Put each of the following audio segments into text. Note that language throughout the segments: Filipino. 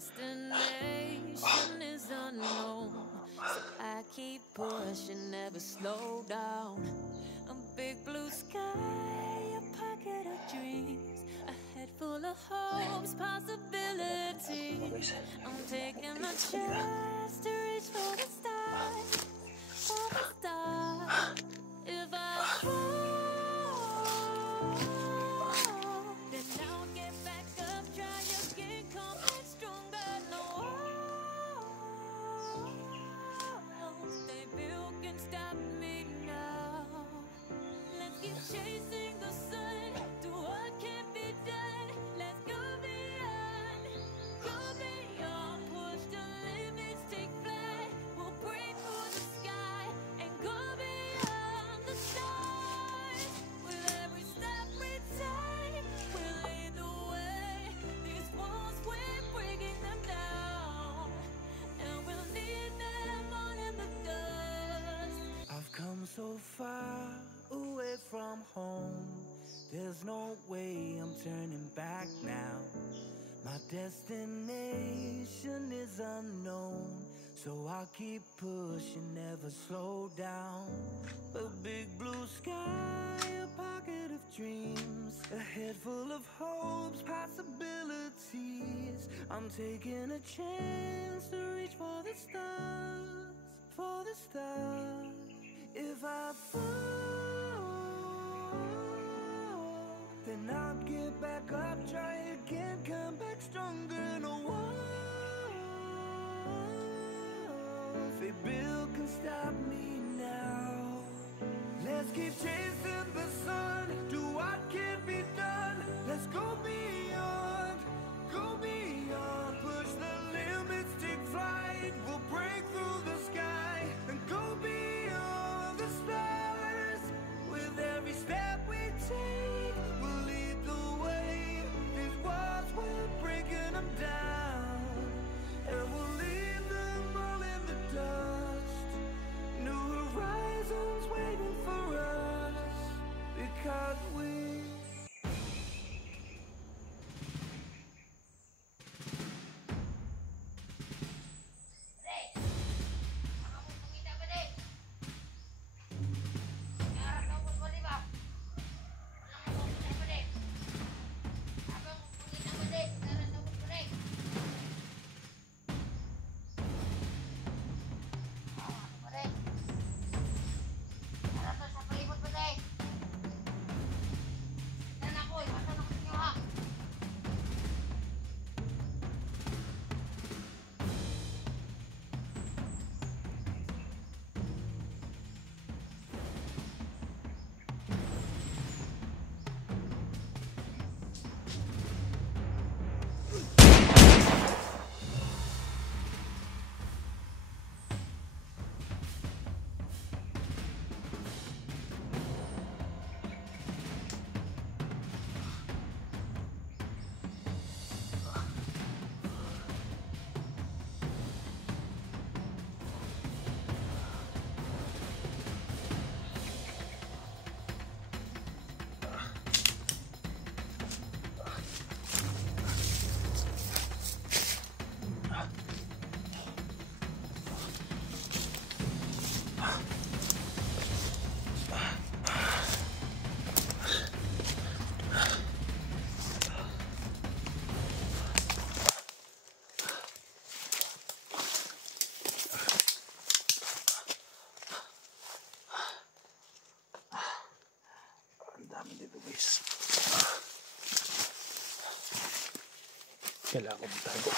destination is unknown, so I keep pushing, never slow down. A big blue sky, a pocket of dreams, a head full of hopes, possibilities. I'm taking a chance to reach for the stars, for the stars. If I fall, then I'll get back up, try again, come back stronger. No walls they built can stop me now. Let's keep chasing the sun, do what can be done. Let's go beyond, push the limits, take flight. We'll break through the sky and go beyond the stars. With every step we take, we'll lead the way. These walls, we're breaking them down, and we'll leave them all in the dust. I've come so far away from home, there's no way I'm turning back now. My destination is unknown, so I'll keep pushing, never slow down. A big blue sky, a pocket of dreams, a head full of hopes, possibilities. I'm taking a chance to reach for the stars, for the stars. If I fall, then I'll get back up, try again, come back stronger. No walls they build can stop me now. Let's keep chasing the sun, do what can be done. Let's go beyond, push the limits, take flight. We'll break through the sky and go beyond the stars. With every step we take, we'll lead the way. These walls, we're breaking them down, and we'll leave them all in the dust. New horizons waiting for us, because we kailangan ko magtago.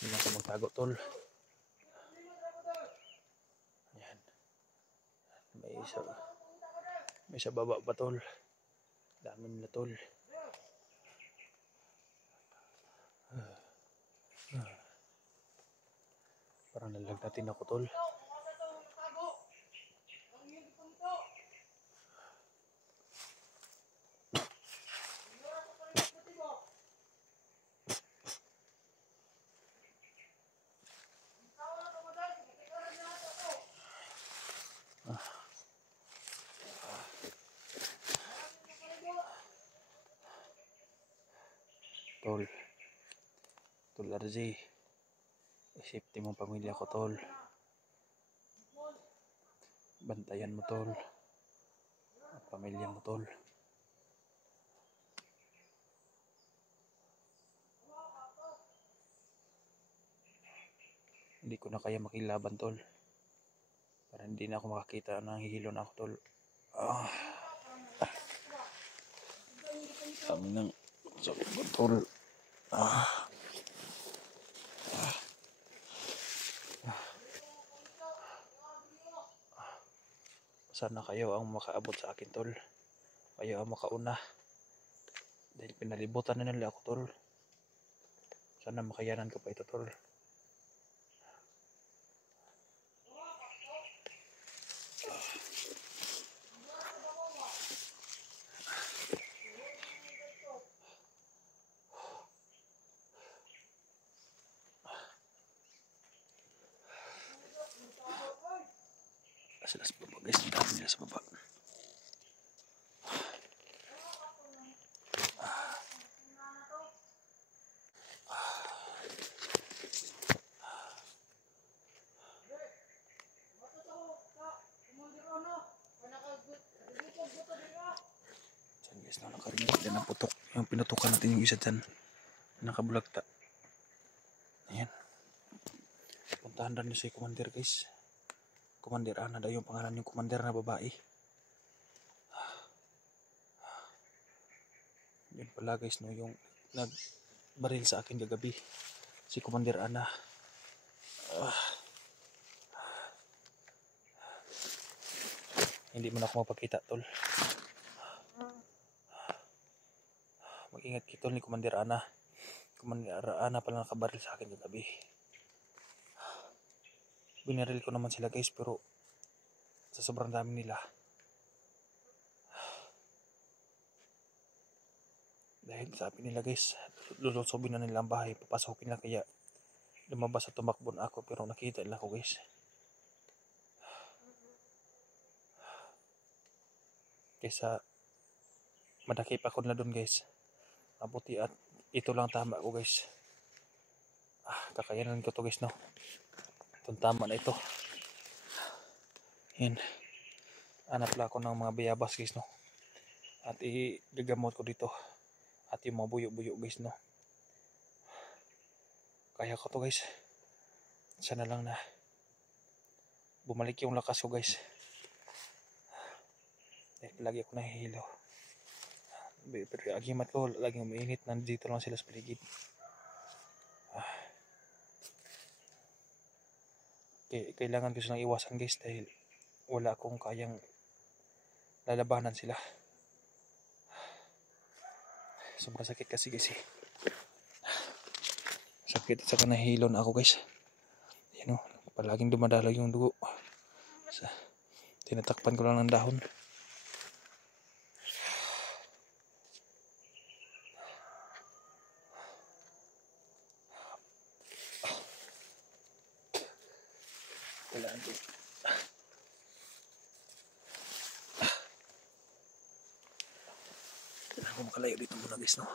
Kailangan ko magtago, tol. Ayan. May isa baba pa, tol. Dami nila, tol. Parang nalagnatin ako, tol. Tol, Tol RJ, isipti mo pamilya ko tol. Bantayan mo tol, at pamilya mo tol. Hindi ko na kaya makilaban tol. Para hindi na ako makakita ng hihilo na ako tol. Kami ng sakit ko tol. Sana kayo ang makaabot sa akin tol. Kayo ang makauna. Dahil pinalibutan na nila ako tol. Sana makayanan ko pa ito tol. Sila sa baba guys, ang dami nila sa baba. Diyan guys, nakarinig din ang putok. Yung pinutukan natin yung isa dyan, nakabulagta. Ayan, puntahan rin si Commander guys. Commander Ana daw yung pangalan yung commander na babae. Yun pala guys no, yung nagbaril sa akin kagabi, si Commander Ana. Hindi mo na ako mapakita tol. Mag-ingat kayo tol ni Commander Ana. Commander Ana pala nakabaril sa akin kagabi. Binaril ko naman sila guys, pero sa sobrang dami nila, dahil sabi nila guys, lulusobin na nila ang bahay, papasokin na, kaya lumabas at tumakbo na ako, pero nakita nila ako guys. Kaysa madakip ako na doon guys, mabuti at ito lang tama ko guys. Kakayanan ko to guys no. Itong tama na ito. Yan, hanap lang ako ng mga bayabas guys no, at igagamot ko dito, at yung mga buyo-buyo guys no. Kaya ko to guys. Sana lang na bumalik yung lakas ko guys. Lagi ako nahihilo. Pero agimat ko laging umiinit, nandito lang sila sa paligid. Kailangan ko silang iwasan guys, dahil wala akong kayang lalabanan sila. Sobrang sakit kasi guys eh. Sakit at saka nahihilo na ako guys. Yan o, palaging dumadalo yung dugo. Tinatakpan ko lang ng dahon. Kailangan ko. Kailangan ko makalayo dito muna guys no.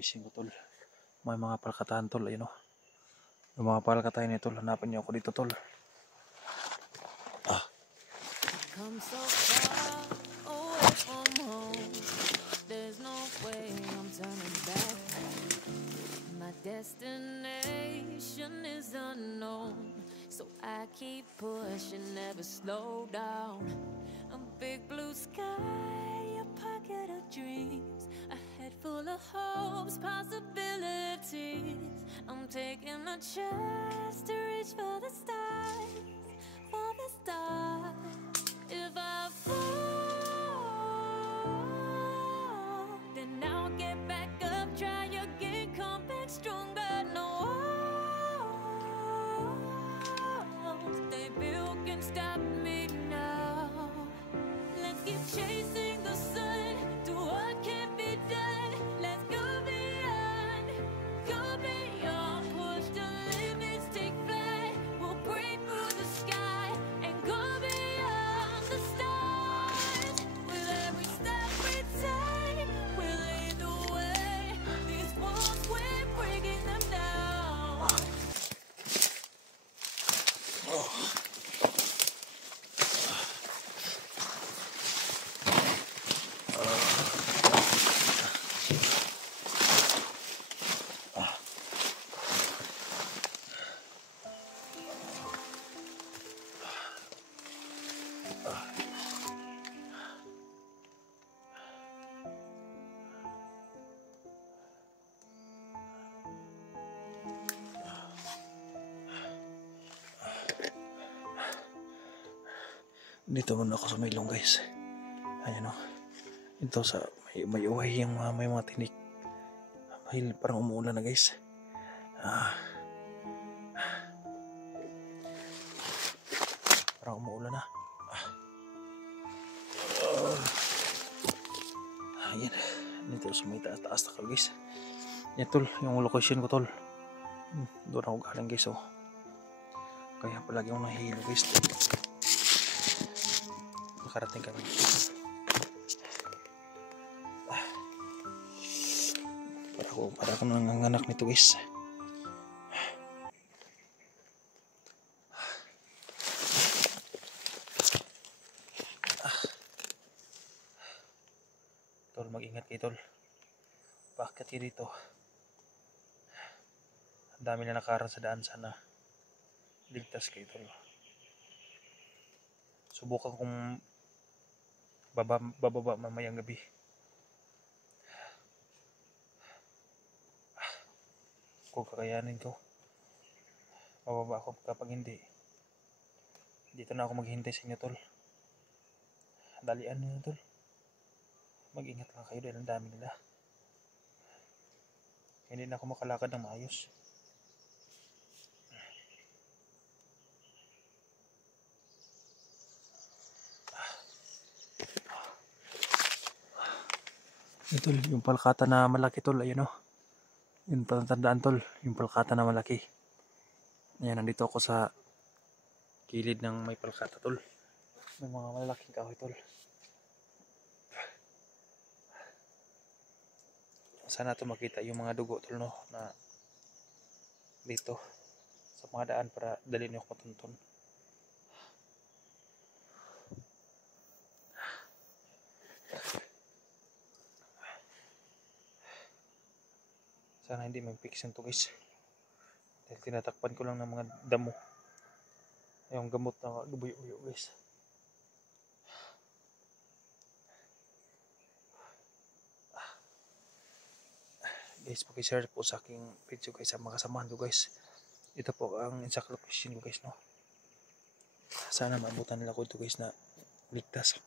location ko tol. May mga palkatahan tol, ayun o. Yung mga palkatahan nito, hanapin niyo ako dito tol. Come so far away from home. There's no way I'm turning back. My destination is unknown, so I keep pushing, never slow down. A big blue sky, a pocket of dreams, a head full of hopes, possibilities. I'm taking a chance to reach for the stars, for the stars. If I fall, then I'll get back up, try again, come back stronger. No walls they built can stop me now. Let's keep chasing the sun, do what can't be done. Let's go beyond, push the limits, take flight. We'll break through the sky and go beyond the stars. With every step we take, we'll lead the way. These walls, we're breaking them down. Dito muna ako sa may ilong guys. Ayan o. Ito sa may uhay yung may mga tinik. Parang umuulan na guys. Parang umuulan na. Ayan. Dito sa may taas na ka guys. Yan tol, yung location ko tol. Doon ako galing guys oh. Kaya palagi akong nahihilo guys. Makarating kami. Para ako nanganganak nito guys. Tol, mag-ingat kayo tol. Bakit kayo dito? Ang dami na nakaraan sa daan, sana ligtas kayo tol. Subukan kong bababa mamayang gabi. Kung kakayanin ko, bababa ako. Kapag hindi, dito na ako maghihintay sa inyo tol. Dalian nyo tol. Mag-ingat lang kayo dahil ang dami nila. Hindi na ako makalakad ng maayos. Ito yung palkata na malaki tol, ayun o. Yung tandaan tol, yung palkata na malaki. Ayan, nandito ako sa kilid ng may palkata tol. May mga malaking kahoy tol. Sana ito makita yung mga dugo tol no, na dito sa mga daan para dalhin nyo ako matuntun. Sana hindi mag-fix to guys. Dahil tinatakpan ko lang ng mga damo. Yung gamot na lubuyo-uyo guys. Guys, paki-share po sa aking video guys sa mga kasamahan ko guys. Ito po ang exact location ko guys no. Sana maabutan nila ko ito guys na ligtas.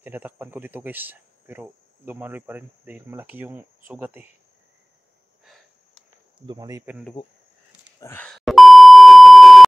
Tinatakpan ko dito guys, pero dumaloy pa rin dahil malaki yung sugat eh. Dumaloy pa rin dugo.